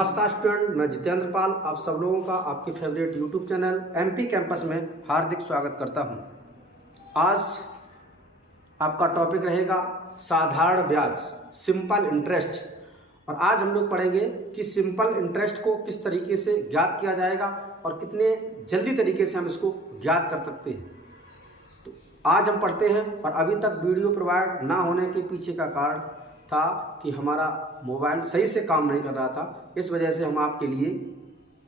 नमस्कार स्टूडेंट, मैं जितेंद्र पाल आप सब लोगों का आपके favourite YouTube channel MP campus में हार्दिक स्वागत करता हूं। आज आपका टॉपिक रहेगा साधारण ब्याज, सिंपल इंटरेस्ट। और आज हम लोग पढ़ेंगे कि सिंपल इंटरेस्ट को किस तरीके से ज्ञात किया जाएगा और कितने जल्दी तरीके से हम इसको ज्ञात कर सकते हैं। तो आज हम पढ़ते हैं। और अभी तक वीडियो प्रोवाइड ना होने के पीछे का कारण था कि हमारा मोबाइल सही से काम नहीं कर रहा था, इस वजह से हम आपके लिए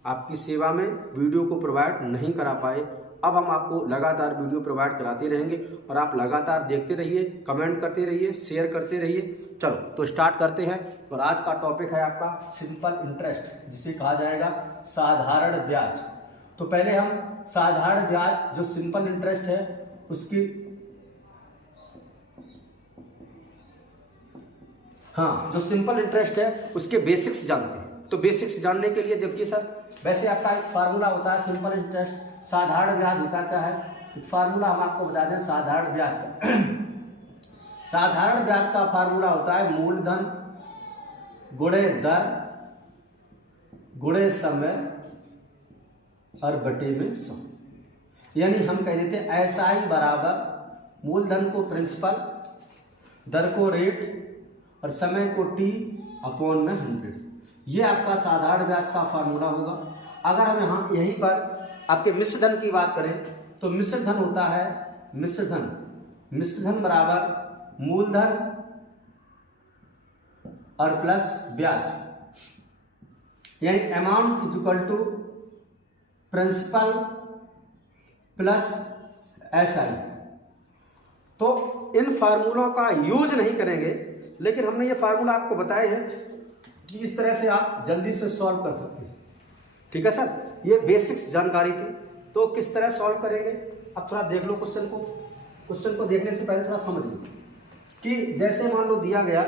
आपकी सेवा में वीडियो को प्रोवाइड नहीं करा पाए। अब हम आपको लगातार वीडियो प्रोवाइड कराते रहेंगे और आप लगातार देखते रहिए, कमेंट करते रहिए, शेयर करते रहिए। चलो तो स्टार्ट करते हैं। और आज का टॉपिक है आपका सिंपल इंटरेस्ट, जिसे कहा जाएगा साधारण ब्याज। तो पहले हम साधारण ब्याज जो सिंपल इंटरेस्ट है उसकी जो सिंपल इंटरेस्ट है उसके बेसिक्स जानते हैं। तो बेसिक्स जानने के लिए देखिए सर, वैसे आपका एक फार्मूला होता है सिंपल इंटरेस्ट, साधारण ब्याज होता क्या है, एक फार्मूला हम आपको बता दें साधारण ब्याज का। साधारण ब्याज का फार्मूला होता है मूलधन गुणे दर गुणे समय और बटे में 100। यानी हम कह देते हैं SI बराबर मूलधन को प्रिंसिपल, दर को रेट और समय को T अपॉन में 100। ये आपका साधारण ब्याज का फार्मूला होगा। अगर हम यहाँ यहीं पर आपके मिश्र धन की बात करें तो मिश्र धन होता है मिश्र धन बराबर मूलधन और प्लस ब्याज, यानी amount is equal to principal plus SI। तो इन फार्मूलों का यूज नहीं करेंगे, लेकिन हमने ये फार्मूला आपको बताए हैं कि इस तरह से आप जल्दी से सॉल्व कर सकते हैं। ठीक है सर, ये बेसिक्स जानकारी थी। तो किस तरह सॉल्व करेंगे, अब थोड़ा देख लो क्वेश्चन को। क्वेश्चन को देखने से पहले थोड़ा समझ लो कि जैसे मान लो दिया गया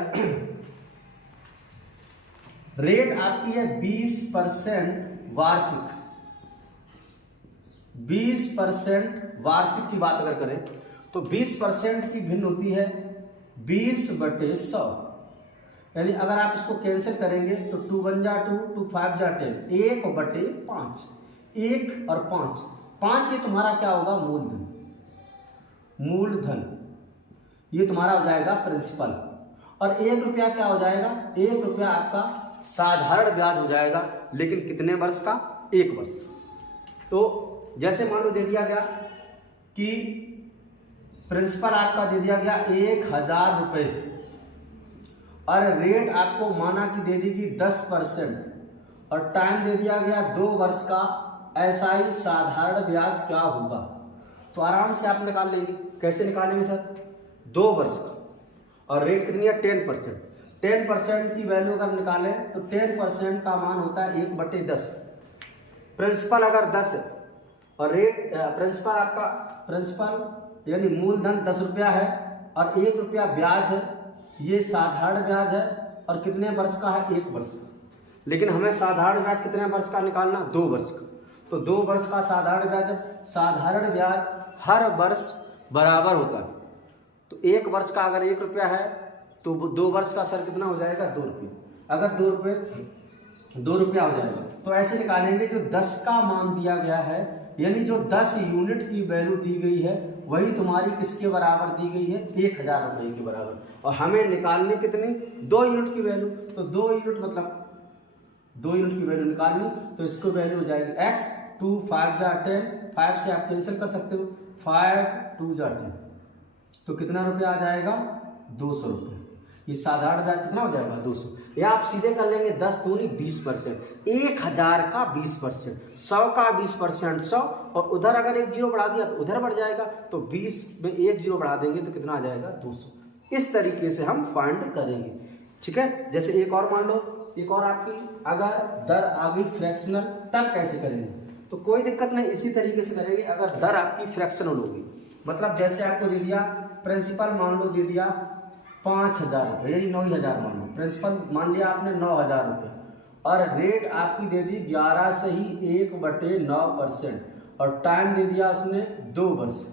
रेट आपकी है 20% वार्षिक। 20% वार्षिक की बात अगर करें तो 20% की भिन्न होती है 20/100। यानी अगर आप इसको कैंसिल करेंगे तो 2 1 जा 2, 2 5 जा 10, 1/5। 1 और 5 ये तुम्हारा क्या होगा, मूलधन ये तुम्हारा हो जाएगा प्रिंसिपल। और 1 रुपया क्या हो जाएगा, 1 रुपया आपका साधारण ब्याज हो जाएगा, लेकिन कितने वर्ष का, 1 वर्ष। तो जैसे मान लो दे दिया गया कि प्रिंसिपल आपका दे दिया गया 1000 रुपये और रेट आपको माना कि दे देगी 10% और टाइम दे दिया गया 2 वर्ष का। SI साधारण ब्याज क्या होगा, तो आराम से आप निकाल लेंगे। कैसे निकालेंगे सर, 2 वर्ष का और रेट कितनी है 10%। 10% की वैल्यू अगर निकालें तो 10% का मान होता है 1/10। प्रिंसिपल अगर 10 है और रेट प्रिंसिपल यानी मूलधन 10 रुपया है और 1 रुपया ब्याज है, ये साधारण ब्याज है। और कितने वर्ष का है, 1 वर्ष का। लेकिन हमें साधारण ब्याज कितने वर्ष का निकालना, 2 वर्ष का। तो 2 वर्ष का साधारण ब्याज है। साधारण ब्याज हर वर्ष बराबर होता है। तो 1 वर्ष का अगर 1 रुपया है तो 2 वर्ष का सर कितना हो जाएगा, 2 रुपये। अगर 2 रुपया हो जाएगा तो ऐसे निकालेंगे जो 10 का मान दिया गया है, यानी जो 10 यूनिट की वैल्यू दी गई है वही तुम्हारी किसके बराबर दी गई है, 1000 रुपये के बराबर। और हमें निकालनी कितनी, 2 यूनिट की वैल्यू। तो 2 यूनिट मतलब 2 यूनिट की वैल्यू निकालनी, तो इसको वैल्यू हो जाएगी x। 2 5 जा 10, 5 से आप कैंसिल कर सकते हो, 5 2 जा 10, तो कितना रुपया आ जाएगा, 200 रुपये। ये साधारण ब्याज कितना हो जाएगा, 200। या आप सीधे कर लेंगे 10 दूनी 20%। 1000 का 20%, 100 का 20%, 100। और उधर अगर 1 जीरो बढ़ा दिया तो उधर बढ़ जाएगा, तो 20 में 1 जीरो बढ़ा देंगे तो कितना आ जाएगा, 200। इस तरीके से हम फाइंड करेंगे। ठीक है, जैसे एक और मान लो, एक और आपकी अगर दर आ गई फ्रैक्शनल, तब कैसे करेंगे, तो कोई दिक्कत नहीं, इसी तरीके से करेंगे। अगर दर आपकी फ्रैक्शनल होगी, मतलब जैसे आपको दे दिया प्रिंसिपल, मान लो दे दिया 5000 रुपये, यानी 9000 मान लो। प्रिंसिपल मान लिया आपने 9000 रुपये और रेट आपकी दे दी 11 से ही 1/9% और टाइम दे दिया उसने 2 वर्ष।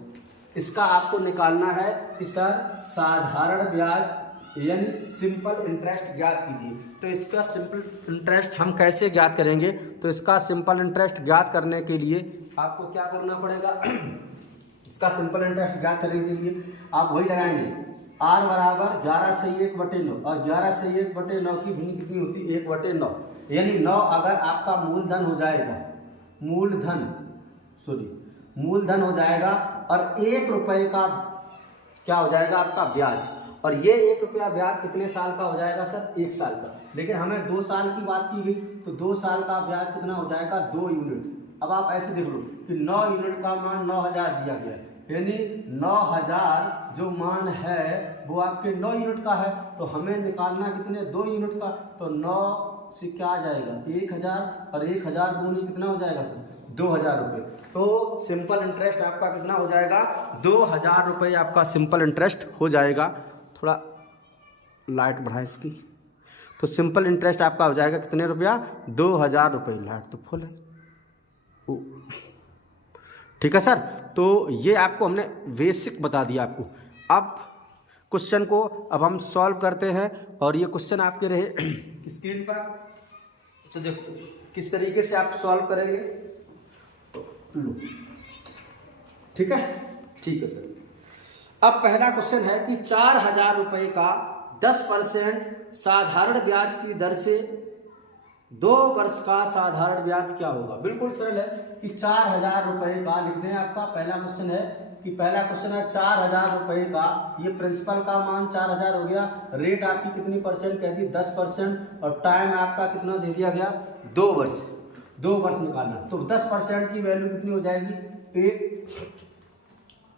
इसका आपको निकालना है कि सर साधारण ब्याज यानी सिंपल इंटरेस्ट ज्ञात कीजिए। तो इसका सिंपल इंटरेस्ट हम कैसे ज्ञात करेंगे? तो इसका सिंपल इंटरेस्ट ज्ञात करने के लिए आपको क्या करना पड़ेगा? इसका सिंपल इंटरेस्ट ज्ञात करने के लिए आप वही लगाएंगे, r बराबर 11 से 1/9, और 11 से 1/9 की भिन्न कितनी होती है? 1/9। यानी 9 अगर आपका मूलधन हो जाएगा, मूलधन हो जाएगा, और 1 रुपये का क्या हो जाएगा? आपका ब्याज। और ये 1 रुपया ब्याज कितने साल का हो जाएगा सर? 1 साल का। लेकिन हमें 2 साल की बात की गई, तो 2 साल का ब्याज कितना हो जाएगा? 2 यूनिट। अब आप ऐसे देख लो कि 9 यूनिट का मान 9000 दिया गया है, यानी 9000 जो मान है वो आपके 9 यूनिट का है, तो हमें निकालना कितने? 2 यूनिट का। तो 9 से क्या आ जाएगा? 1000, और 1000 दूनी कितना हो जाएगा सर? 2000 रुपये। तो सिंपल इंटरेस्ट आपका कितना हो जाएगा? 2000 रुपये आपका सिंपल इंटरेस्ट हो जाएगा। थोड़ा लाइट बढ़ाएं इसकी। तो सिंपल इंटरेस्ट आपका हो जाएगा कितने रुपया? 2000 रुपये। लाइट तो फुल है, ठीक है सर। तो ये आपको हमने बेसिक बता दिया आपको। अब क्वेश्चन को अब हम सॉल्व करते हैं, और ये क्वेश्चन आपके रहे स्क्रीन पर। तो देखो किस तरीके से आप सॉल्व करेंगे। लो, ठीक है, ठीक है सर। अब पहला क्वेश्चन है कि 4000 रुपये का 10% साधारण ब्याज की दर से 2 वर्ष का साधारण ब्याज क्या होगा? बिल्कुल सरल है कि 4000 रुपये का लिख दें। आपका पहला क्वेश्चन है कि पहला क्वेश्चन है 4000 रुपये का, ये प्रिंसिपल का मान 4000 हो गया, रेट आपकी कितनी परसेंट कह दी? 10%, और टाइम आपका कितना दे दिया गया? 2 वर्ष। 2 वर्ष निकालना, तो 10% की वैल्यू कितनी हो जाएगी?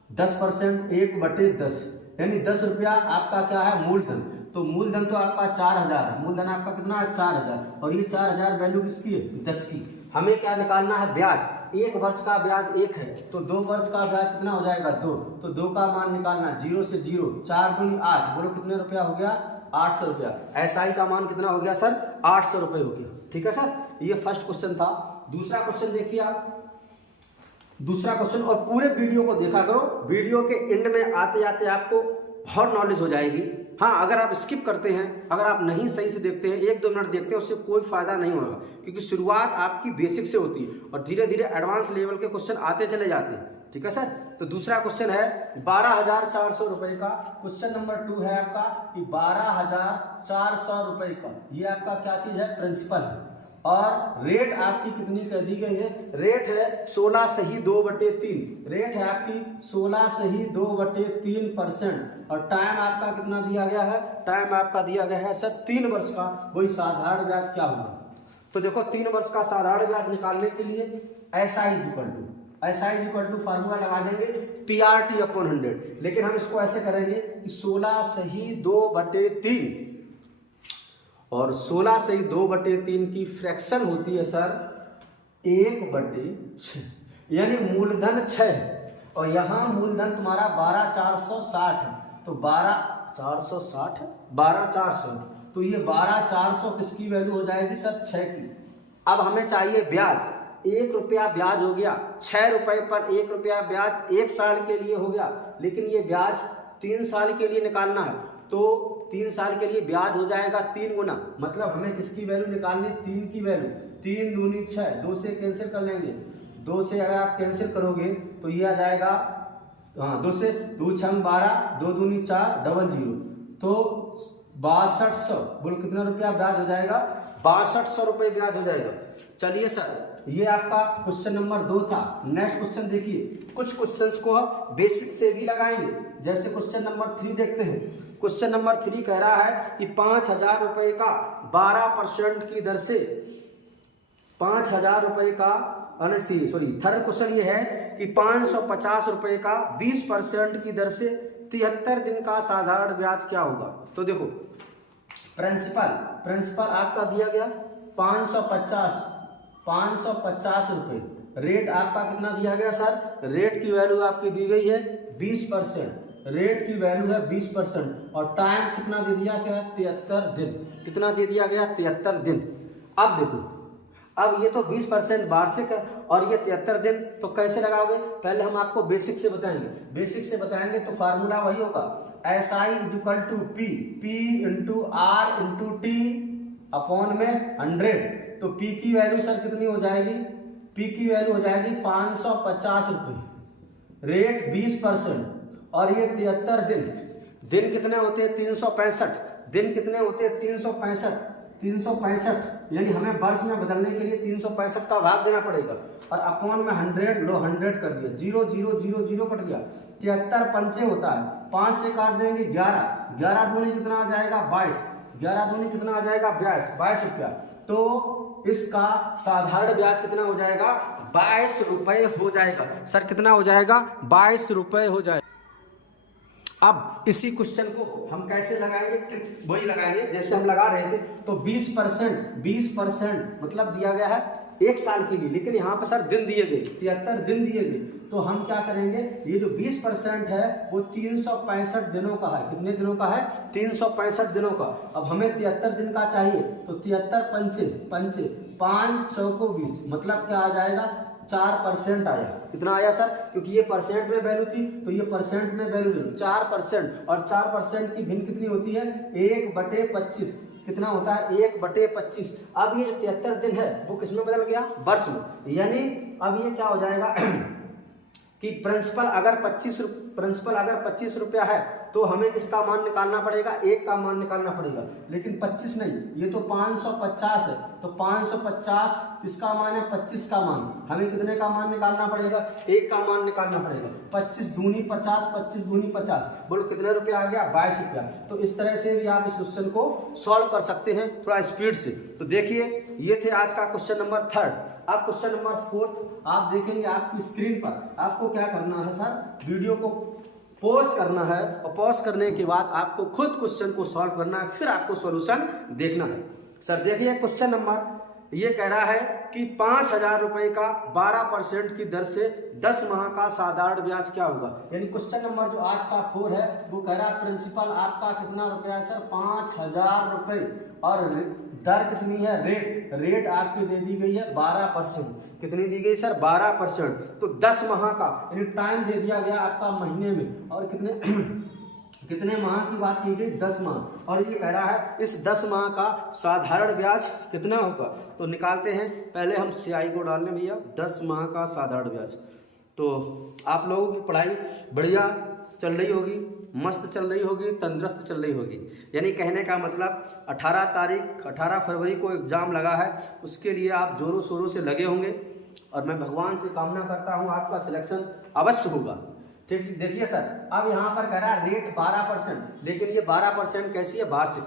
10%, 1/10, यानी 10 रुपया आपका क्या है? मूलधन। तो मूलधन तो आपका 4000 है, मूलधन आपका कितना है? 4000, और ये 4000 वैल्यू किसकी है? 10 की। हमें क्या निकालना है? ब्याज। 1 वर्ष का ब्याज 1 है, तो 2 वर्ष का ब्याज कितना हो जाएगा? 2। तो 2 का मान निकालना, 0 से 0, 4 दूनी 8, बोलो कितने रुपया हो गया? 800 रुपया। SI का मान कितना हो गया सर? 800 रुपये हो गया, ठीक है सर। ये फर्स्ट क्वेश्चन था। दूसरा क्वेश्चन देखिए आप, दूसरा क्वेश्चन, और पूरे वीडियो को देखा करो, वीडियो के एंड में आते आते आपको बहुत नॉलेज हो जाएगी। हाँ, अगर आप स्किप करते हैं, अगर आप नहीं सही से देखते हैं, 1-2 मिनट देखते हैं, उससे कोई फायदा नहीं होगा, क्योंकि शुरुआत आपकी बेसिक से होती है और धीरे धीरे एडवांस लेवल के क्वेश्चन आते चले जाते हैं, ठीक है सर। तो दूसरा क्वेश्चन है 12400 रुपये का। क्वेश्चन नंबर 2 है आपका कि 12400 रुपये का, ये आपका क्या चीज है? प्रिंसिपल है, और रेट आपकी कितनी कह दी गई है? रेट है 16 सही 2/3, रेट है आपकी 16 सही 2/3%, और टाइम आपका कितना दिया गया है? टाइम आपका दिया गया है सर 3 वर्ष का। वही साधारण ब्याज क्या होगा? तो देखो 3 वर्ष का साधारण ब्याज निकालने के लिए SI इक्वल टू फार्मूला लगा देंगे PRT/100, लेकिन हम इसको ऐसे करेंगे कि 16 सही 2/3, और 16 से 2/3 की फ्रैक्शन होती है सर 1/6, यानी मूलधन 6, और यहाँ मूलधन तुम्हारा 12460 है, तो 12460 है, 12400, तो ये 12400 किसकी वैल्यू हो जाएगी सर? 6 की। अब हमें चाहिए ब्याज। 1 रुपया ब्याज हो गया, 6 रुपये पर 1 रुपया ब्याज 1 साल के लिए हो गया, लेकिन ये ब्याज 3 साल के लिए निकालना है, तो 3 साल के लिए ब्याज हो जाएगा 3 गुना। मतलब हमें किसकी वैल्यू निकालनी? 3 की वैल्यू। 3 दूनी 6, 2 से कैंसिल कर लेंगे, 2 से अगर आप कैंसिल करोगे तो ये आ जाएगा, हाँ 2 से 2 6 12, 2 दूनी 4, 00, तो 6200, बोलो कितना रुपया ब्याज हो जाएगा? 6200 रुपये ब्याज हो जाएगा। चलिए सर, ये आपका क्वेश्चन नंबर 2 था। नेक्स्ट क्वेश्चन देखिए, कुछ क्वेश्चंस को बेसिक से भी लगाएंगे, जैसे क्वेश्चन नंबर 3 देखते हैं। क्वेश्चन नंबर 3 कह रहा है कि 5000 रुपये का 12% की दर से 5000 रुपये का, थर्ड क्वेश्चन ये है कि 550 रुपये का 20% की दर से 73 दिन का साधारण ब्याज क्या होगा? तो देखो प्रिंसिपल आपका दिया गया 550 रुपये, रेट आपका कितना दिया गया सर? रेट की वैल्यू आपकी दी गई है 20%, रेट की वैल्यू है 20%, और टाइम कितना दे दिया गया? 73 दिन। कितना दे दिया गया? 73 दिन। अब देखो अब ये तो 20% वार्षिक है और ये 73 दिन, तो कैसे लगाओगे? पहले हम आपको बेसिक से बताएंगे। बेसिक से बताएंगे तो फार्मूला वही होगा, SI equal to P into R into T upon में 100। तो P की वैल्यू सर कितनी हो जाएगी? P की वैल्यू हो जाएगी 550 रुपये, रेट 20% और ये 73 दिन। दिन कितने होते हैं? 365 दिन। कितने होते हैं? 365 यानी हमें वर्ष में बदलने के लिए 365 का भाग देना पड़ेगा और अपॉन में 100, लो 100 कर दिया, 0 0 0 0 कट गया। 73 पंचे होता है, 5 से काट देंगे 11, 11 दूनी कितना आ जाएगा? 22, 11 दूनी कितना आ जाएगा? 22 रुपया। तो इसका साधारण ब्याज कितना हो जाएगा? 22 रुपए हो जाएगा। सर कितना हो जाएगा? 22 रुपए हो जाएगा। अब इसी क्वेश्चन को हम कैसे लगाएंगे? वही लगाएंगे जैसे हम लगा रहे थे। तो 20% मतलब दिया गया है 1 साल के लिए, लेकिन यहाँ पर सर दिन दिए गए, 73 दिन दिए गए। तो हम क्या करेंगे? ये जो 20% है वो 365 दिनों का है। कितने दिनों का है? 365 दिनों का। अब हमें 73 दिन का चाहिए, तो 73 पंचे 5 चौको 20, मतलब क्या आ जाएगा? 4% आया। कितना आया सर? क्योंकि ये परसेंट में वैल्यू थी तो ये परसेंट में वैल्यू नहीं, 4%। और 4% की भिन्न कितनी होती है? 1/25। कितना होता है? 1/25। अब ये जो 73 दिन है वो किस में बदल गया? वर्ष में। यानी अब ये क्या हो जाएगा कि प्रिंसिपल अगर 25 रुपया है तो हमें किसका मान निकालना पड़ेगा? 1 का मान निकालना पड़ेगा। लेकिन 25 नहीं, ये तो 550 है। तो 550 किसका मान है? 25 का मान। हमें कितने का मान निकालना पड़ेगा? 1 का मान निकालना पड़ेगा। 25 दूनी 50, 25 दूनी 50, बोलो कितने रुपया आ गया? 22 रुपया। तो इस तरह से भी आप इस क्वेश्चन को सॉल्व कर सकते हैं थोड़ा स्पीड से। तो देखिए ये थे आज का क्वेश्चन नंबर 3। अब क्वेश्चन नंबर 4 आप देखेंगे आपकी स्क्रीन पर। आपको क्या करना है सर? वीडियो को पॉज करना है और पॉज करने के बाद आपको खुद क्वेश्चन को सॉल्व करना है, फिर आपको सॉल्यूशन देखना है। सर देखिए क्वेश्चन नंबर ये कह रहा है कि 5000 रुपए का 12% की दर से 10 माह का साधारण ब्याज क्या होगा? यानी क्वेश्चन नंबर जो आज का 4 है वो कह रहा है प्रिंसिपल आपका कितना रुपया है सर? 5000 रुपए और दर कितनी है? रेट आपकी दे दी गई है 12%। कितनी दी गई सर? 12%। तो 10 माह का यानी टाइम दे दिया गया आपका महीने में, और कितने माह की बात की गई? 10 माह। और ये कह रहा है इस 10 माह का साधारण ब्याज कितना होगा? तो निकालते हैं। पहले हम CI को डाल लें भैया, 10 माह का साधारण ब्याज। तो आप लोगों की पढ़ाई बढ़िया चल रही होगी, मस्त चल रही होगी, तंदुरुस्त चल रही होगी। यानी कहने का मतलब 18 फरवरी को एग्जाम लगा है, उसके लिए आप जोरों शोरों से लगे होंगे और मैं भगवान से कामना करता हूँ आपका सिलेक्शन अवश्य होगा। ठीक, देखिए सर अब यहाँ पर कह रहा है रेट 12%, लेकिन ये 12% कैसी है? वार्षिक।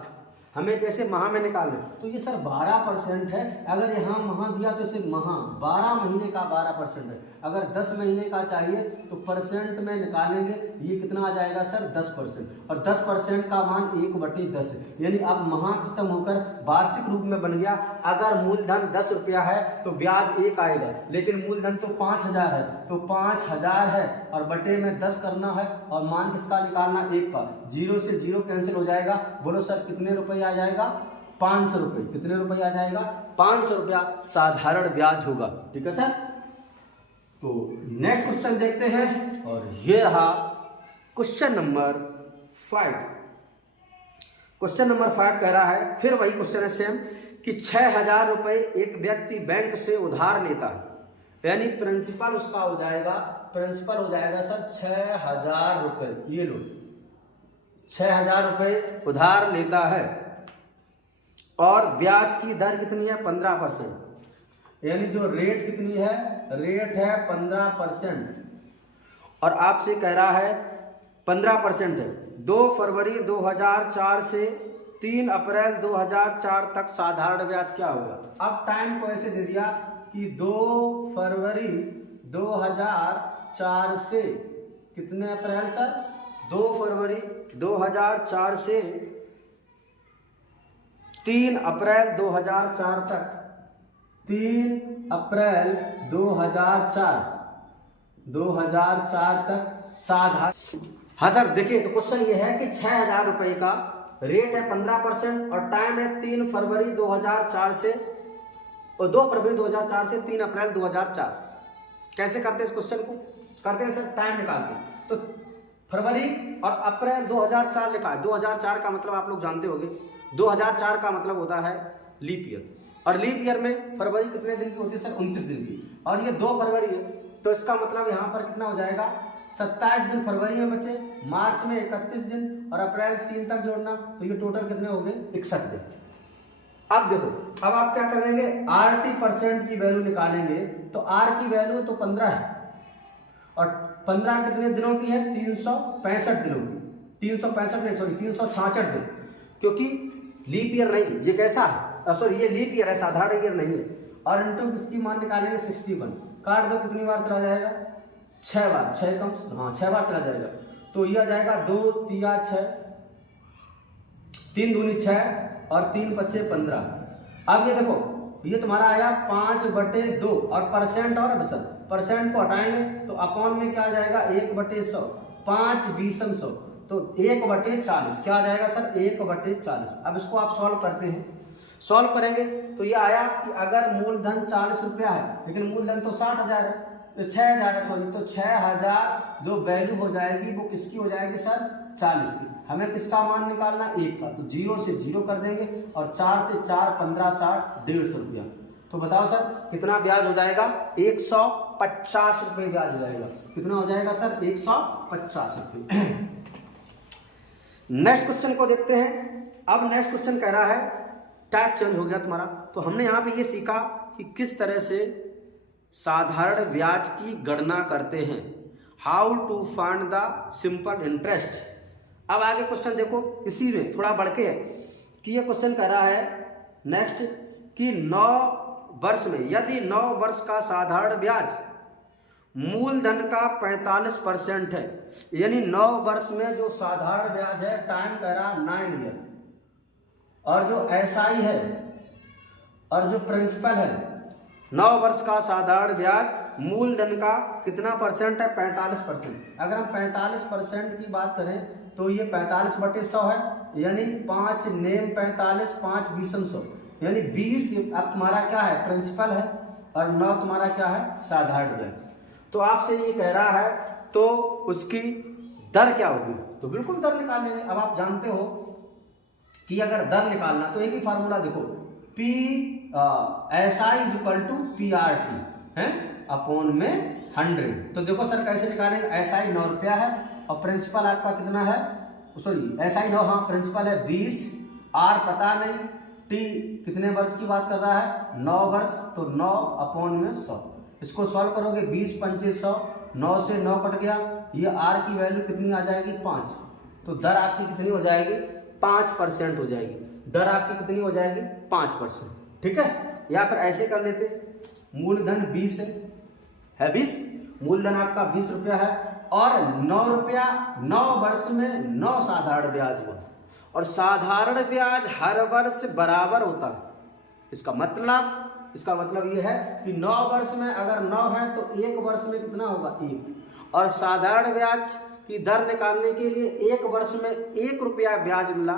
हमें कैसे माह में निकालना? तो ये सर 12% है। अगर यहाँ माह दिया तो इसे माह 12 महीने का 12% है। अगर 10 महीने का चाहिए तो परसेंट में निकालेंगे, ये कितना आ जाएगा सर? 10%। और 10% का मान 1/10 है। यानी अब माह खत्म होकर वार्षिक रूप में बन गया। अगर मूलधन 10 रुपया है तो ब्याज 1 आएगा, लेकिन मूलधन तो 5000 है, तो 5000 है और बटे में 10 करना है और मान किसका निकालना? 1 का। 0 से 0 कैंसिल हो जाएगा। बोलो सर कितने रुपए आ जाएगा? 500 रुपए। कितने रुपए आ जाएगा? 500 रुपया साधारण ब्याज होगा। ठीक है सर। तो नेक्स्ट क्वेश्चन देखते हैं, और ये रहा क्वेश्चन नंबर 5। क्वेश्चन नंबर 5 कह रहा है, फिर वही क्वेश्चन है सेम, कि 6000 रुपए एक व्यक्ति बैंक से उधार लेता है। यानी प्रिंसिपल उसका हो जाएगा, प्रिंसिपल हो जाएगा सर 6000 रुपए। ये लो 6000 रुपए उधार लेता है और ब्याज की दर कितनी है? 15%। यानी जो रेट कितनी है? रेट है 15%। और आपसे कह रहा है 15% है। 2 फरवरी 2004 से 3 अप्रैल 2004 तक साधारण ब्याज क्या होगा? अब टाइम को ऐसे दे दिया कि 2 फरवरी 2004 से कितने अप्रैल सर? 2 फरवरी 2004 से 3 अप्रैल 2004 तक। 3 अप्रैल 2004 तक साधारण। हाँ सर देखिए, तो क्वेश्चन ये है कि 6000 रुपए का रेट है 15% और टाइम है 3 फरवरी 2004 से और 2 फरवरी 2004 से 3 अप्रैल 2004। कैसे करते हैं इस क्वेश्चन को? करते हैं सर टाइम निकाल के। तो फरवरी और अप्रैल 2004 लिखा है। 2004 का मतलब आप लोग जानते होंगे, 2004 का मतलब होता है लीप ईयर, और लीप ईयर में फरवरी कितने दिन की होती है सर? 29 दिन की। और ये 2 फरवरी है, तो इसका मतलब यहाँ पर कितना हो जाएगा? 27 दिन फरवरी में बचे, मार्च में 31 दिन और अप्रैल 3 तक जोड़ना, तो ये टोटल कितने हो गए? 61 दिन। अब देखो, अब आप क्या करेंगे? RT% की वैल्यू निकालेंगे। तो R की वैल्यू तो 15 है, और 15 कितने दिनों की है? 365 दिनों की। 365 नहीं, सॉरी 366 दिन, क्योंकि लीप ईयर नहीं, ये कैसा है? सॉरी ये लीप ईयर है, साधारण ईयर नहीं है। और इंटू किसकी मान निकालेंगे? 61। काट दो, कितनी बार चला जाएगा? 6 बार। 6 कम, हाँ 6 बार चला जाएगा। तो यह जाएगा 2 तिया 6, 3 दूनी 6 और 3 पच्चे 15। अब ये देखो, ये तुम्हारा आया 5/2 और परसेंट और बसर, परसेंट को हटाएंगे तो अपॉन में क्या आ जाएगा? 1/100, 5 20 100, तो 1/40 क्या आ जाएगा सर? 1/40। अब इसको आप सॉल्व करते हैं, सॉल्व करेंगे तो ये आया कि अगर मूलधन 40 रुपया है, लेकिन मूलधन तो 60,000 है, तो 6,000 है, सॉरी, तो 6,000 जो वैल्यू हो जाएगी वो किसकी हो जाएगी सर? 40 की। हमें किसका मान निकालना? 1 का। तो 0 से 0 कर देंगे, और 4 से 4 15 60 150 रुपया। तो बताओ सर कितना ब्याज हो जाएगा? 150 रुपये ब्याज हो जाएगा। कितना हो जाएगा सर? 150 रुपये। नेक्स्ट क्वेश्चन को देखते हैं। अब नेक्स्ट क्वेश्चन कह रहा है, टाइप चेंज हो गया तुम्हारा। तो हमने यहाँ पे ये सीखा कि किस तरह से साधारण ब्याज की गणना करते हैं, how to find the simple interest. अब आगे क्वेश्चन देखो, इसी में थोड़ा बढ़ के है कि ये क्वेश्चन कह रहा है नेक्स्ट कि 9 वर्ष में यदि 9 वर्ष का साधारण ब्याज मूलधन का 45% है, यानी 9 वर्ष में जो साधारण ब्याज है, टाइम कह रहा 9 ईयर, और जो SI है और जो प्रिंसिपल है, 9 वर्ष का साधारण ब्याज मूलधन का कितना परसेंट है? 45%। अगर हम 45% की बात करें तो ये 45/100 है, यानी 5 नेम 45, 5 20 100, यानी 20 अब तुम्हारा क्या है? प्रिंसिपल है, और 9 तुम्हारा क्या है? साधारण ब्याज। तो आपसे ये कह रहा है तो उसकी दर क्या होगी? तो बिल्कुल दर निकाल लेंगे। अब आप जानते हो कि अगर दर निकालना तो एक ही फार्मूला देखो, SI = PRT है अपॉन में 100। तो देखो सर कैसे निकालेंगे? SI 9 रुपया है, और प्रिंसिपल आपका कितना है? सॉरी SI 9, हाँ प्रिंसिपल है 20, R पता नहीं, T कितने वर्ष की बात कर रहा है? 9 वर्ष, तो 9 अपॉन में 100। इसको सॉल्व करोगे 20 25 100, 9 से 9 कट गया, ये R की वैल्यू कितनी आ जाएगी? 5। तो दर आपकी कितनी हो जाएगी? 5% हो जाएगी। दर आपकी कितनी हो जाएगी? 5%। ठीक है, या फिर ऐसे कर लेते, मूलधन 20 है 20, मूलधन आपका 20 रुपया है, और 9 रुपया 9 वर्ष में 9 साधारण ब्याज हुआ, और साधारण ब्याज हर वर्ष बराबर होता है। इसका मतलब ये है कि 9 वर्ष में अगर 9 है तो 1 वर्ष में कितना होगा? 1। और साधारण ब्याज की दर निकालने के लिए 1 वर्ष में 1 रुपया ब्याज मिला।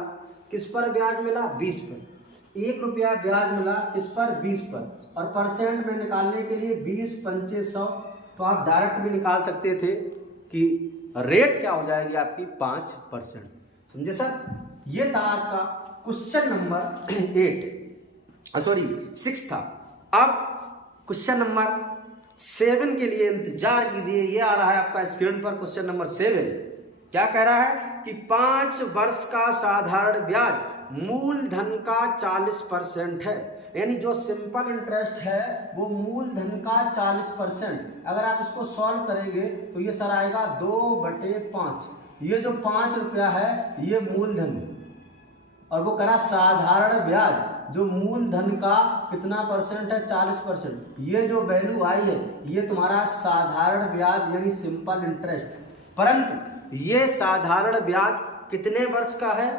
किस पर ब्याज मिला? 20 पर। 1 रुपया ब्याज मिला किस पर? 20 पर। और परसेंट में निकालने के लिए 20 25 100, तो आप डायरेक्ट भी निकाल सकते थे कि रेट क्या हो जाएगी आपकी? 5%। समझे सर? ये था आज का क्वेश्चन नंबर 6 था। अब क्वेश्चन नंबर 7 के लिए इंतजार कीजिए, ये आ रहा है आपका स्क्रीन पर। क्वेश्चन नंबर 7 क्या कह रहा है कि 5 वर्ष का साधारण ब्याज मूलधन का 40% है, यानी जो सिंपल इंटरेस्ट है वो मूलधन का 40%। अगर आप इसको सॉल्व करेंगे तो ये सर आएगा 2/5। ये जो 5 रुपया है ये मूलधन, और वो करा साधारण ब्याज जो मूलधन का कितना परसेंट है? 40%। ये जो वैल्यू आई है ये तुम्हारा साधारण ब्याज यानी सिंपल इंटरेस्ट, परंतु ये साधारण ब्याज कितने वर्ष का है?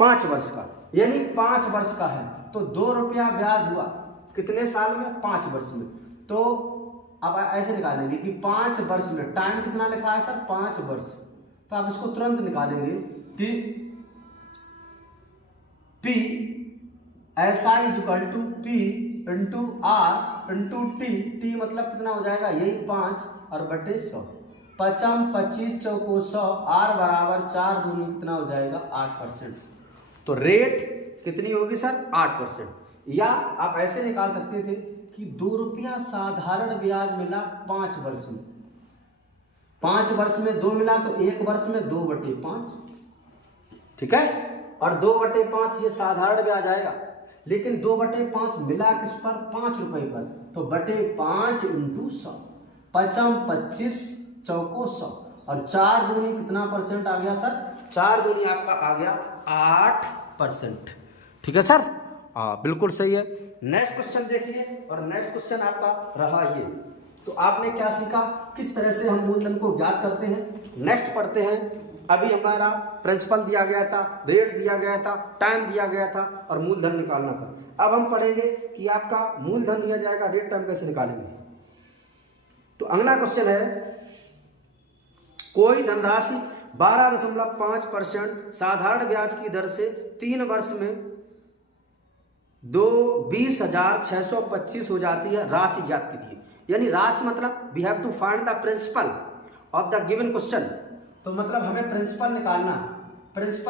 5 वर्ष का, यानी 5 वर्ष का है। तो 2 रुपया ब्याज हुआ कितने साल में? 5 वर्ष में। तो अब ऐसे निकालेंगे कि 5 वर्ष में, टाइम कितना लिखा है सर? 5 वर्ष। तो आप इसको तुरंत निकालेंगे कि P SI equal to P into R into T मतलब कितना हो जाएगा, यही 5 और बटे 100, 5 25 चौको 100, R बराबर 4 दूनी कितना हो जाएगा 8%। तो रेट कितनी होगी सर 8%। या आप ऐसे निकाल सकते थे कि 2 रुपया साधारण ब्याज मिला 5 वर्ष में, 5 वर्ष में 2 मिला तो 1 वर्ष में 2/5, ठीक है। और 2/5 ये साधारण ब्याज आएगा, लेकिन 2/5 मिला किस पर, 5 रुपए पर, तो बटे 5 इंटू 100, 5 25 चौको 100 और 4 दूनी कितना परसेंट आ गया सर, 4 दूनी आपका आ गया 8%, ठीक है सर। हाँ बिल्कुल सही है। नेक्स्ट क्वेश्चन देखिए, और नेक्स्ट क्वेश्चन आपका रहा ये। तो आपने क्या सीखा, किस तरह से हम मूलधन को ज्ञात करते हैं। नेक्स्ट पढ़ते हैं। अभी हमारा प्रिंसिपल दिया गया था, रेट दिया गया था, टाइम दिया गया था और मूलधन निकालना था। अब हम पढ़ेंगे कि आपका मूलधन दिया जाएगा, रेट टाइम कैसे निकालेंगे। तो अगला क्वेश्चन है, कोई धनराशि 12.5% साधारण ब्याज की दर से 3 वर्ष में 20,625 हो जाती है, राशि ज्ञात कीजिए। यानी राशि मतलब we have to find the principal of the given question. तो मतलब हमें प्रिंसिपल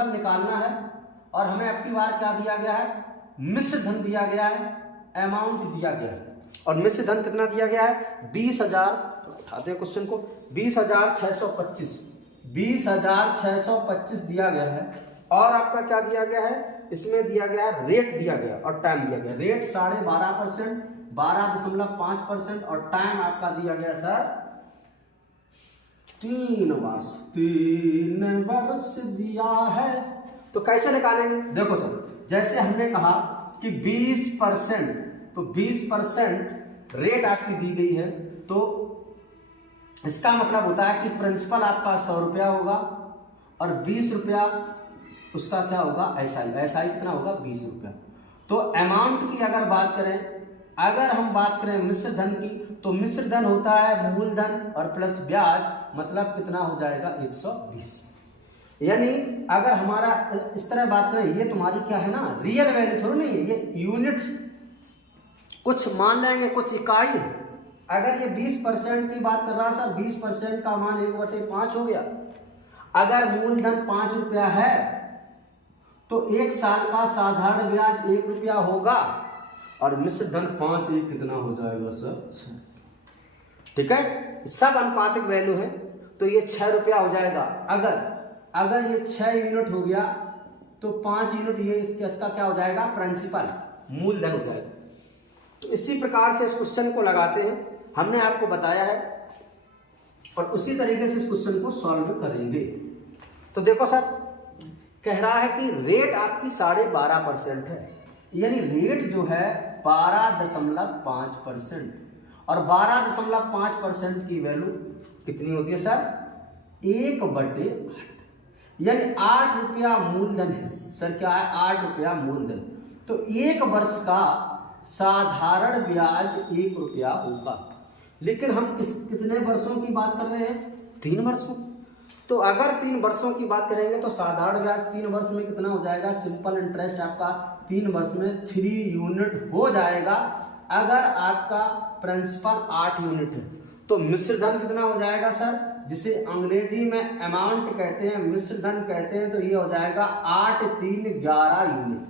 निकालना है और हमें अब की बार क्या दिया गया है, मिश्र धन दिया गया है, अमाउंट दिया गया है। और मिश्र धन कितना दिया गया है, 20,000, उठाते हैं क्वेश्चन को, 20,625 दिया गया है। और आपका क्या दिया गया है, इसमें दिया गया है रेट दिया गया और टाइम दिया गया। रेट 12.5%, 12.5% और टाइम आपका दिया गया सर 3 वर्ष दिया है। तो कैसे निकालेंगे, देखो सर, जैसे हमने कहा कि 20%, तो 20% रेट आपकी दी गई है, तो इसका मतलब होता है कि प्रिंसिपल आपका 100 रुपया होगा और 20 रुपया उसका क्या होगा, एसआई कितना होगा, 20 रुपया। तो अमाउंट की अगर बात करें, अगर हम बात करें मिश्र धन की, तो मिश्र धन होता है मूलधन और प्लस ब्याज, मतलब कितना हो जाएगा 120। यानी अगर हमारा इस तरह बात करें, ये तुम्हारी क्या है ना, रियल वैल्यू थोड़ी नहीं है, ये यूनिट कुछ मान लेंगे, कुछ इकाई। अगर ये 20% की बात कर रहा है सर, 20% का मान 1/5 हो गया। अगर मूलधन 5 रुपया है तो 1 साल का साधारण ब्याज 1 रुपया होगा और मिश्र धन 5 कितना हो जाएगा सर, ठीक है। सब अनुपातिक वैल्यू है, तो ये 6 रुपया हो जाएगा। अगर ये 6 यूनिट हो गया तो 5 यूनिट ये इसका क्या हो जाएगा, प्रिंसिपल मूलधन हो जाएगा। तो इसी प्रकार से इस क्वेश्चन को लगाते हैं, हमने आपको बताया है और उसी तरीके से इस क्वेश्चन को सॉल्व करेंगे। तो देखो सर, कह रहा है कि रेट आपकी 12.5% है, यानी रेट जो है 12.5%, और 12.5% की वैल्यू कितनी होती है सर, 1/8, यानी 8 रुपया मूलधन है सर। क्या है, 8 रुपया मूलधन। तो 1 वर्ष का साधारण ब्याज 1 रुपया होगा, लेकिन हम कितने वर्षों की बात कर रहे हैं, 3 वर्षों। तो अगर 3 वर्षों की बात करेंगे तो साधारण ब्याज 3 वर्ष में कितना हो जाएगा, सिंपल इंटरेस्ट आपका 3 वर्ष में 3 यूनिट हो जाएगा। अगर आपका प्रिंसिपल 8 यूनिट है तो मिश्र धन कितना हो जाएगा सर, जिसे अंग्रेजी में अमाउंट कहते हैं, मिश्र धन कहते हैं, तो ये हो जाएगा 8 3 11 यूनिट।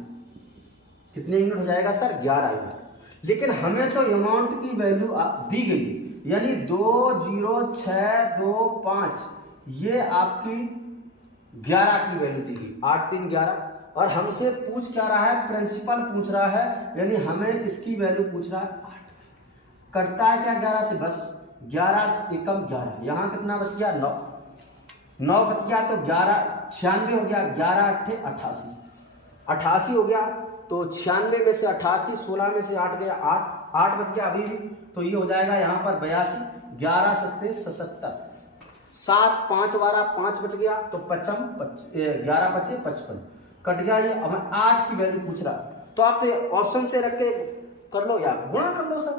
कितने यूनिट हो जाएगा सर, 11 यूनिट। लेकिन हमें तो अमाउंट की वैल्यू दी गई, यानी 20625, ये आपकी 11 की वैल्यू दी गई, 8 3 11। और हमसे पूछ क्या रहा है, प्रिंसिपल पूछ रहा है, यानी हमें किसकी वैल्यू पूछ रहा है, 8। कटता है क्या 11 से, बस 11 एकम 11, यहाँ कितना बच गया, 9 बच गया, तो 11 96 हो गया, 11 8 88, 88 हो गया। तो 96 में से 88, 16 में से 8 गया, 8 बच गया अभी भी, तो ये हो जाएगा यहाँ पर 82, 11 7 77, 7 5 12 5 बच गया, तो 11 5 55 कट गया ये। अब 8 की वैल्यू पूछ रहा, तो आप तो ऑप्शन से रख के कर लो या गुणा कर लो सर।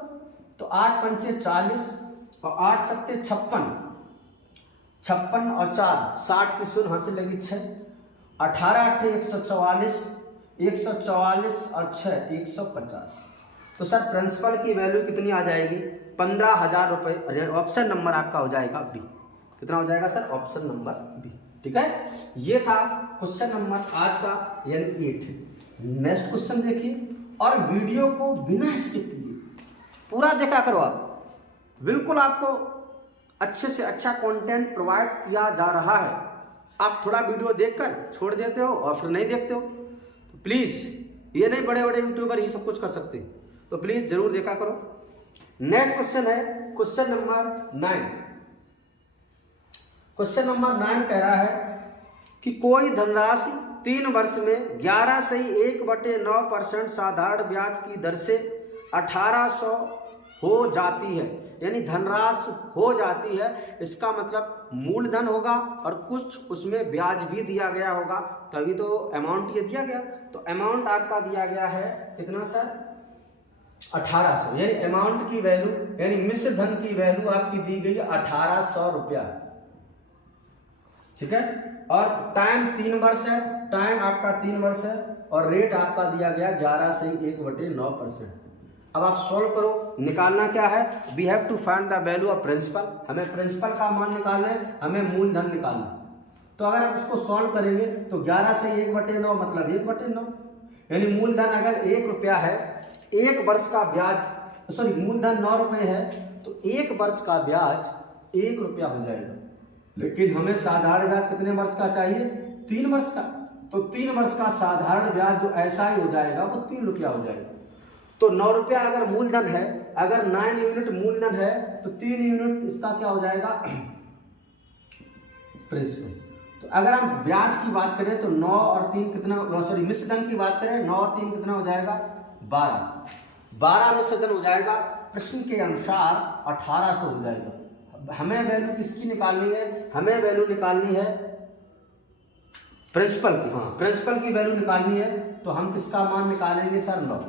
तो 8 पंचे 40 और 8 सत्ते 56, 56 और 4 60 की शून्य हासिल लगी 6, 18 8 144, 144 और 6 150। तो सर प्रिंसिपल की वैल्यू कितनी आ जाएगी? 15,000 रुपये। ऑप्शन नंबर आपका हो जाएगा बी। कितना हो जाएगा सर? Option number B. ठीक है, ये था क्वेश्चन नंबर आज का यानी 8। नेक्स्ट क्वेश्चन देखिए और वीडियो को बिना स्किप किए पूरा देखा करो। आप बिल्कुल आपको अच्छे से अच्छा कंटेंट प्रोवाइड किया जा रहा है। आप थोड़ा वीडियो देखकर छोड़ देते हो और फिर नहीं देखते हो, तो प्लीज, ये नहीं बड़े बड़े यूट्यूबर ही सब कुछ कर सकते, तो प्लीज जरूर देखा करो। नेक्स्ट क्वेश्चन है क्वेश्चन नंबर 9। क्वेश्चन नंबर 9 कह रहा है कि कोई धनराशि 3 वर्ष में 11 से 1/9% साधारण ब्याज की दर से 1800 हो जाती है। यानी धनराशि हो जाती है, इसका मतलब मूलधन होगा और कुछ उसमें ब्याज भी दिया गया होगा, तभी तो अमाउंट ये दिया गया। तो अमाउंट आपका दिया गया है कितना सर? 1800। यानी अमाउंट की वैल्यू यानी मिश्र धन की वैल्यू आपकी दी गई 1800 रुपया। ठीक है, और टाइम 3 वर्ष है, टाइम आपका 3 वर्ष है और रेट आपका दिया गया 11 से 1/9%। अब आप सॉल्व करो, निकालना क्या है? We have to find the value of principal. हमें प्रिंसिपल का मान निकालना है, हमें मूलधन निकालना। तो अगर आप इसको सॉल्व करेंगे तो 11 से 1/9 मतलब 1/9। यानी मूलधन अगर 1 रुपया है, 1 वर्ष का ब्याज, सॉरी मूलधन 9 रुपये है, तो 1 वर्ष का ब्याज 1 रुपया हो जाएगा। लेकिन हमें साधारण ब्याज कितने वर्ष का चाहिए? 3 वर्ष का। तो 3 वर्ष का साधारण ब्याज जो ऐसा ही हो जाएगा वो 3 रुपया हो जाएगा। तो 9 रुपया अगर मूलधन है, अगर 9 यूनिट मूलधन है तो 3 यूनिट इसका क्या हो जाएगा? प्रिंसिपल। तो अगर हम ब्याज की बात करें तो 9 और 3 कितना, सॉरी मिश्र धन की बात करें 9 और 3 कितना हो जाएगा? 12 मिश्र धन हो जाएगा। प्रश्न के अनुसार 1800 हो जाएगा। हमें वैल्यू किसकी निकालनी है? हमें वैल्यू निकालनी है प्रिंसिपल की। हाँ, प्रिंसिपल की वैल्यू निकालनी है, तो हम किसका मान निकालेंगे सर? 9।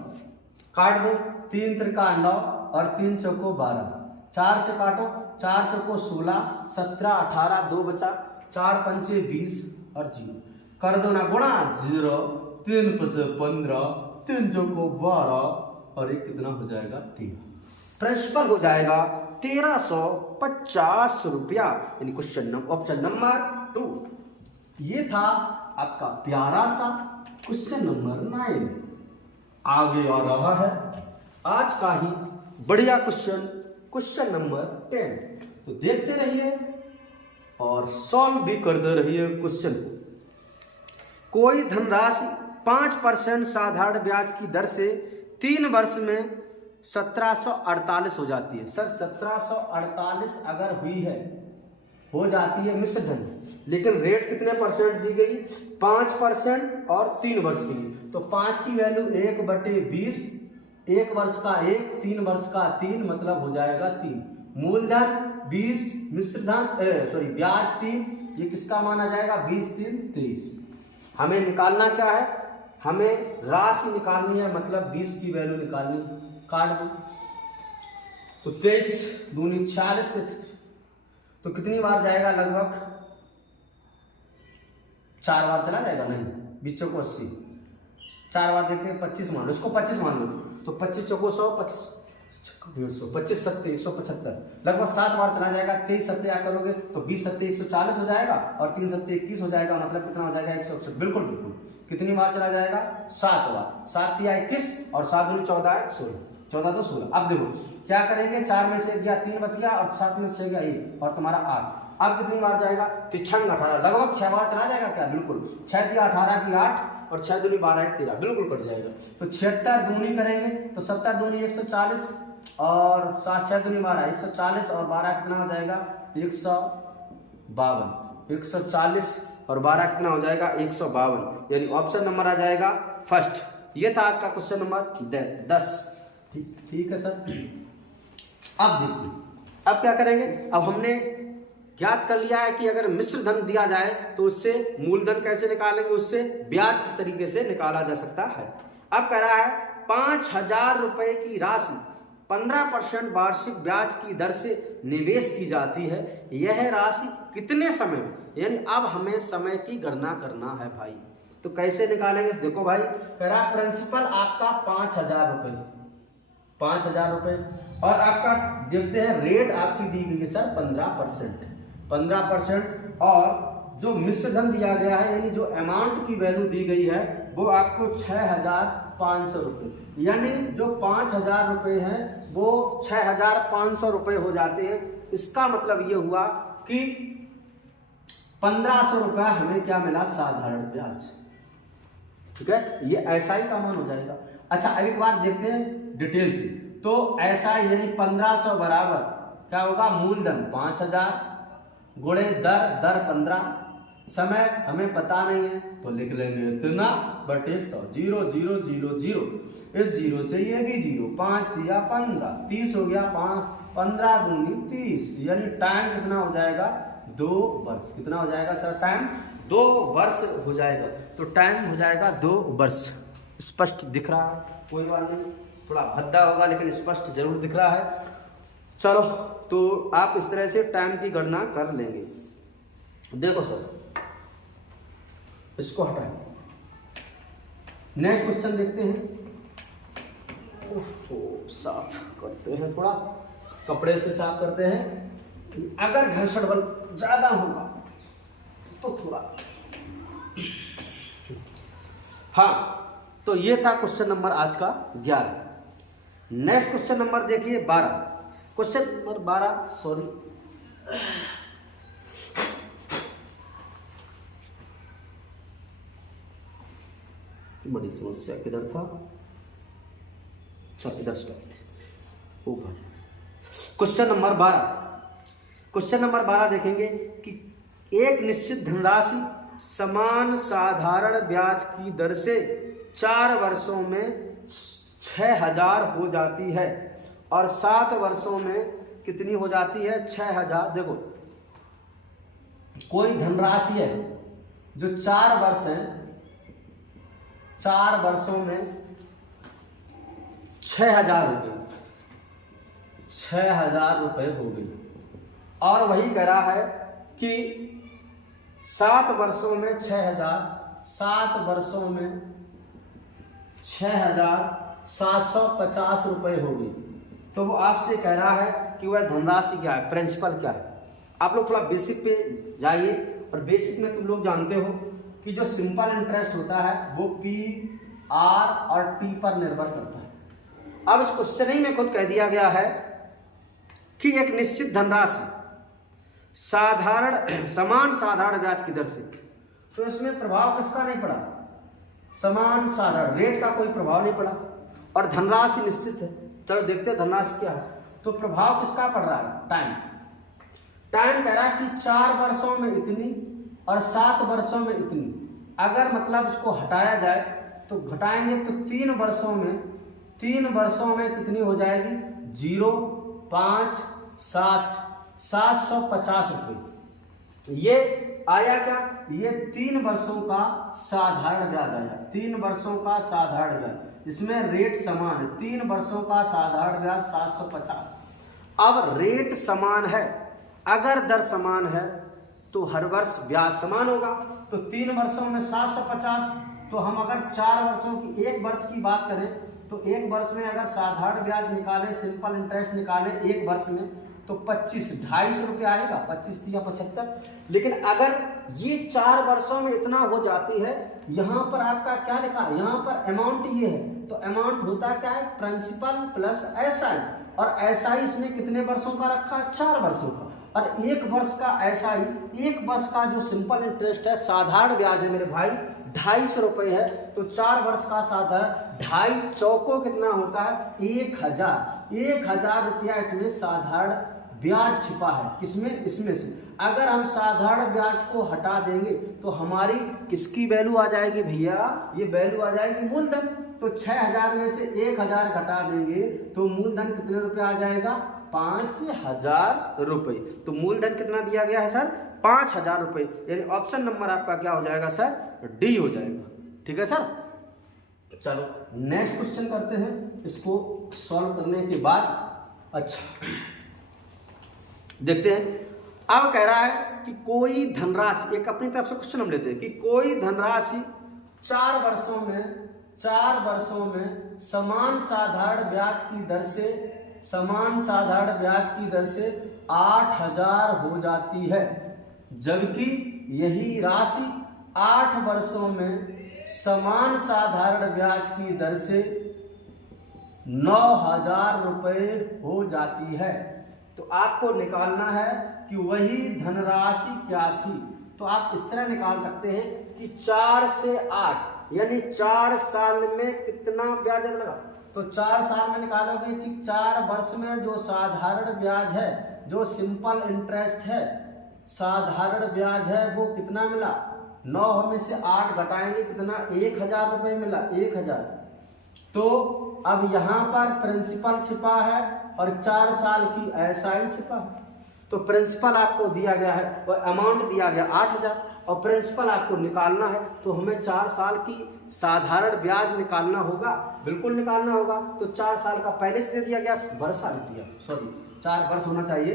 काट दो, 3 त्रिका 9 और 3 चौको 12। 4 से काटो, 4 चौको 16, 17, 18, 2 बचा, 4 पंचे 20 और 0 कर दो ना गुणा। 0, 3 पंचे 15, 3 चौको 12 और एक कितना हो जाएगा? 3। प्रिंसिपल हो जाएगा 1350 रुपया। यानी क्वेश्चन ऑप्शन नंबर 2। ये था आपका प्यारा सा क्वेश्चन नंबर 9। आगे आ रहा है आज का ही बढ़िया क्वेश्चन, क्वेश्चन नंबर 10। तो देखते रहिए और सॉल्व भी करते रहिए क्वेश्चन को। कोई धनराशि 5% साधारण ब्याज की दर से 3 वर्ष में 1748 हो जाती है। सर 1748 अगर हुई है, हो जाती है मिश्र धन, लेकिन रेट कितने परसेंट दी गई? 5% और 3 वर्ष के लिए। तो 5 की वैल्यू 1/20, 1 वर्ष का 1, 3 वर्ष का 3 मतलब हो जाएगा 3। मूलधन 20, मिश्र धन सॉरी ब्याज 3, ये किसका मान आ जाएगा? 20 3 23। हमें निकालना क्या है? हमें राशि निकालनी है, मतलब 20 की वैल्यू निकालनी। काट दो, तो 23 दूनी 46, तो कितनी बार जाएगा? लगभग 4 बार चला जाएगा। नहीं, 20 चौको 80, 4 बार देखते हैं, 25 मान लो, इसको 25 मान लो, तो 25 चौको 100, 25 सत्ते 175, लगभग 7 बार चला जाएगा। 23 सत्ते क्या करोगे तो 20 सत्ते 140 हो जाएगा और 3 सत्ते 21 हो जाएगा, मतलब कितना हो जाएगा? 161। बिल्कुल बिल्कुल। कितनी बार चला जाएगा? 7 बार। 7 या 21 और 7 दूनी 14 16, 14 तो 16। अब देखो क्या करेंगे? 4 में से गया 3 बच गया और 7 में से गया 1 और तुम्हारा 8। अब कितनी बार जाएगा? 6 18, लगभग 6 बार चला जाएगा क्या? बिल्कुल। 6 या 18 की 8 और 6 दूनी 12 13, बिल्कुल कट जाएगा। तो 76 दूनी करेंगे तो 70 दूनी 140 और 7 6 दूनी 12 140 और 12 कितना हो जाएगा? 152। 140 और 12 कितना हो जाएगा? 152। यानी ऑप्शन नंबर आ जाएगा फर्स्ट। ये था आज का क्वेश्चन नंबर 10। ठीक है सर। अब देखिए, अब क्या करेंगे? अब हमने ज्ञात कर लिया है कि अगर मिश्र धन दिया जाए तो उससे मूलधन कैसे निकालेंगे, उससे ब्याज किस तरीके से निकाला जा सकता है। अब कह रहा है 5000 रुपए की राशि 15% वार्षिक ब्याज की दर से निवेश की जाती है। यह राशि कितने समय में, यानी अब हमें समय की गणना करना है भाई। तो कैसे निकालेंगे? देखो भाई, कह रहा प्रिंसिपल आपका 5,000 रुपये, 5,000 रुपये, और आपका देखते हैं रेट आपकी दी गई है सर 15%, 15%, और जो मिश्रधन दिया गया है यानी जो अमाउंट की वैल्यू दी गई है वो आपको 6,500 रुपये, यानी जो 5,000 रुपये हैं वो 6,500 रुपये हो जाते हैं। इसका मतलब ये हुआ कि 1,500 रुपया हमें क्या मिला? साधारण ब्याज। ठीक है, ये एसआई का मान हो जाएगा। अच्छा, अब एक बार देखते हैं डिटेल से। तो एसआई यानी 1,500 बराबर क्या होगा? मूलधन 5,000 गुणे दर 15, समय हमें पता नहीं है तो लिख लेंगे इतना बटे 100, 0 0 0 0, इस 0 से ये भी 0, 5 दिया 15, 30 हो गया, 15 दूनी 30, यानी टाइम कितना हो जाएगा? 2 वर्ष। कितना हो जाएगा सर? टाइम 2 वर्ष हो जाएगा। तो टाइम हो जाएगा 2 वर्ष। स्पष्ट दिख रहा है? कोई बात नहीं, थोड़ा भद्दा होगा लेकिन स्पष्ट जरूर दिख रहा है। चलो, तो आप इस तरह से टाइम की गणना कर लेंगे। देखो सर, इसको हटाएं, नेक्स्ट क्वेश्चन देखते हैं। साफ करते हैं, थोड़ा कपड़े से साफ करते हैं। अगर घर्षण बल ज्यादा होगा तो थोड़ा, हाँ, तो ये था क्वेश्चन नंबर आज का 11। नेक्स्ट क्वेश्चन नंबर देखिए 12। क्वेश्चन नंबर 12, सॉरी, बड़ी समस्या किधर था? चल इधर स्टॉप ऊपर। क्वेश्चन नंबर 12, क्वेश्चन नंबर 12 देखेंगे कि एक निश्चित धनराशि समान साधारण ब्याज की दर से 4 वर्षों में 6,000 हो जाती है और 7 वर्षों में कितनी हो जाती है? 6,000। देखो, कोई धनराशि है जो 4 वर्ष है, 4 वर्षों में 6,000 हो गई, 6,000 रुपये हो गई, और वही कह रहा है कि 7 वर्षों में 6,000, 7 वर्षों में 6,750 रुपये हो गई। तो वो आपसे कह रहा है कि वह धनराशि क्या है, प्रिंसिपल क्या है। आप लोग थोड़ा बेसिक पे जाइए, और बेसिक में तुम लोग जानते हो कि जो सिंपल इंटरेस्ट होता है वो पी, आर और टी पर निर्भर करता है। अब इस क्वेश्चन ही में खुद कह दिया गया है कि एक निश्चित धनराशि समान साधारण ब्याज की दर से, तो इसमें प्रभाव किसका नहीं पड़ा? समान साधारण, रेट का कोई प्रभाव नहीं पड़ा, और धनराशि निश्चित है। चलो देखते हैं धनराशि क्या है। तो प्रभाव किसका पड़ रहा है? टाइम। टाइम कह रहा है कि 4 वर्षों में इतनी और 7 वर्षों में इतनी। अगर मतलब इसको हटाया जाए तो घटाएंगे तो 3 वर्षों में कितनी हो जाएगी? 0, 5, 7, 750 रुपये। ये आया क्या? ये 3 वर्षों का साधारण ब्याज आया, 3 वर्षों का साधारण ब्याज। इसमें रेट समान है, 3 वर्षों का साधारण ब्याज 750। अब रेट समान है, अगर दर समान है तो हर वर्ष ब्याज समान होगा। तो 3 वर्षों में 750, तो हम अगर 4 वर्षों की, 1 वर्ष की बात करें तो 1 वर्ष में अगर साधारण ब्याज निकाले, सिंपल इंटरेस्ट निकाले 1 वर्ष में, तो 2,500 रुपये आएगा, 25 या 75। लेकिन अगर ये 4 वर्षों में इतना हो जाती है, यहाँ पर आपका क्या लिखा? यहाँ पर अमाउंट ये है, तो अमाउंट होता क्या है? प्रिंसिपल प्लस एसआई, और एसआई इसमें कितने वर्षों का रखा? 4 वर्षों का। और 1 वर्ष का एसआई, 1 वर्ष का जो सिंपल इंटरेस्ट है, साधारण ब्याज है मेरे भाई 250 रुपये है, तो 4 वर्ष का साधारण 2.5 चौको कितना होता है? 1,000 रुपया इसमें साधारण ब्याज छिपा है। किसमें? इसमें से। अगर हम साधारण ब्याज को हटा देंगे तो हमारी किसकी वैल्यू आ जाएगी भैया? ये वैल्यू आ जाएगी मूलधन। तो 6,000 में से 1,000 घटा देंगे तो मूलधन कितने रुपये आ जाएगा? 5,000 रुपये। तो मूलधन कितना दिया गया है सर? 5,000 रुपये। यानी ऑप्शन नंबर आपका क्या हो जाएगा सर? डी हो जाएगा। ठीक है सर, चलो नेक्स्ट क्वेश्चन करते हैं। इसको सॉल्व करने के बाद अच्छा देखते हैं। अब कह रहा है कि कोई धनराशि, एक अपनी तरफ से क्वेश्चन हम लेते हैं कि कोई धनराशि 4 वर्षों में समान साधारण ब्याज की दर से 8,000 हो जाती है, जबकि यही राशि 8 वर्षों में समान साधारण ब्याज की दर से 9,000 रुपये हो जाती है। तो आपको निकालना है कि वही धनराशि क्या थी। तो आप इस तरह निकाल सकते हैं कि 4 से 8 यानी 4 साल में कितना ब्याज लगा। तो 4 साल में निकालोगे कि 4 वर्ष में जो साधारण ब्याज है, जो सिंपल इंटरेस्ट है, साधारण ब्याज है, वो कितना मिला। 9 में से 8 घटाएंगे कितना, 1,000 रुपये मिला, 1,000। तो अब यहाँ पर प्रिंसिपल छिपा है और 4 साल की एसआई छिपा है। तो प्रिंसिपल आपको दिया गया है और अमाउंट दिया गया 8,000 और प्रिंसिपल आपको निकालना है, तो हमें 4 साल की साधारण ब्याज निकालना होगा, बिल्कुल निकालना होगा। तो 4 साल का पहले से दे दिया गया, वर्षा नहीं दिया, सॉरी 4 वर्ष होना चाहिए।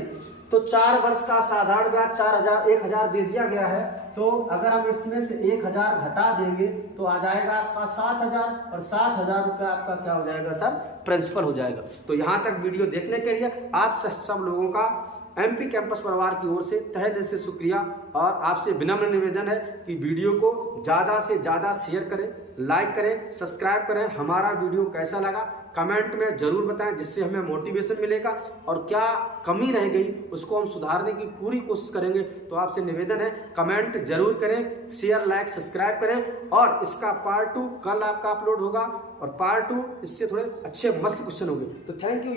तो 4 वर्ष का साधारण ब्याज 1,000 दे दिया गया है। तो अगर हम इसमें से 1,000 घटा देंगे तो आ जाएगा आपका 7,000 और 7,000 रुपया आपका क्या हो जाएगा सर, प्रिंसिपल हो जाएगा। तो यहाँ तक वीडियो देखने के लिए आप सब लोगों का एमपी कैंपस परिवार की ओर से तहे दिल से शुक्रिया। और आपसे विनम्र निवेदन है कि वीडियो को ज़्यादा से ज़्यादा शेयर करें, लाइक करें, सब्सक्राइब करें। हमारा वीडियो कैसा लगा कमेंट में ज़रूर बताएं, जिससे हमें मोटिवेशन मिलेगा और क्या कमी रह गई उसको हम सुधारने की पूरी कोशिश करेंगे। तो आपसे निवेदन है कमेंट जरूर करें, शेयर लाइक सब्सक्राइब करें। और इसका पार्ट 2 कल आपका अपलोड होगा और पार्ट 2 इससे थोड़े अच्छे मस्त क्वेश्चन होंगे। तो थैंक यू।